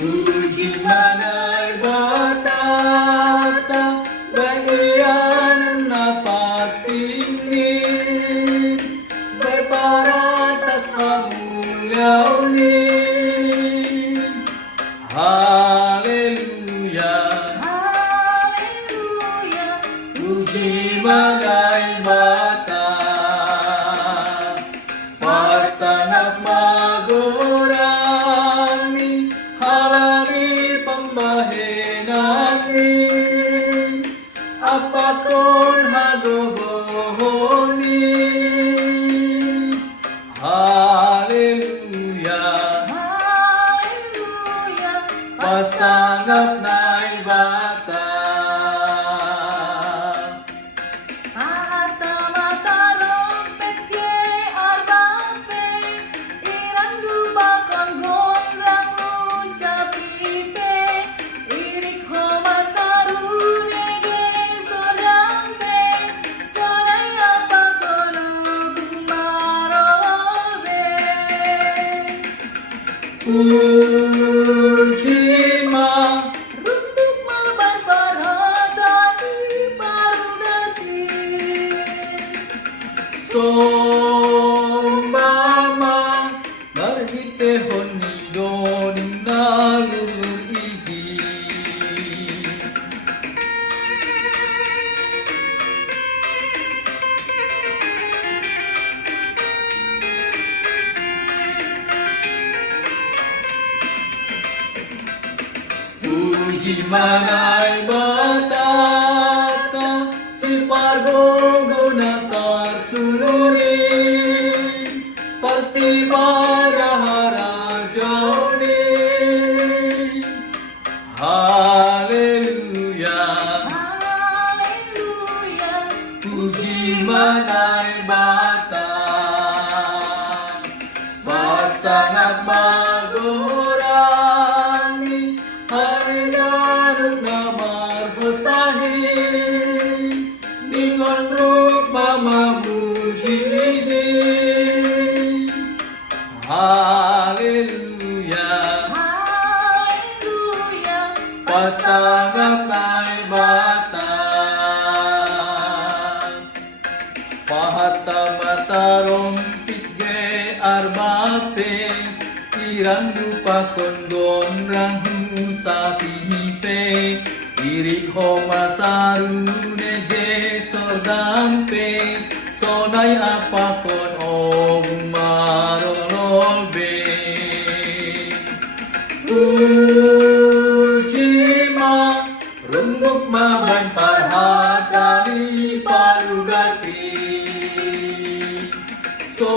Puji manai batata bagian napasingin berparatas hamuliaunin. Haleluya, Haleluya, puji manai bata pasanap magorani halami pambahenani apakon hagogohoni. Haleluya, haleluya, pasangap nai bata. Ujima Runduk mabarbarhatani parudasi. sombama marhite honi donin nalur iji. Puji manai batata si pargo gunatar suluri parsibaga harajoni. Haleluya, Haleluya, puji manai bata pasanap magorani haridaruk namar hosahi ningon ruk mama puji iji. Haleluya, haleluya, pasangap nai bata pahata matarom pitge arbape irandu pakondon rahu sapihipe irik homa sarune de sordampe sonai apakon om marololbe. Ujima runguk maban parhatani parugasi. So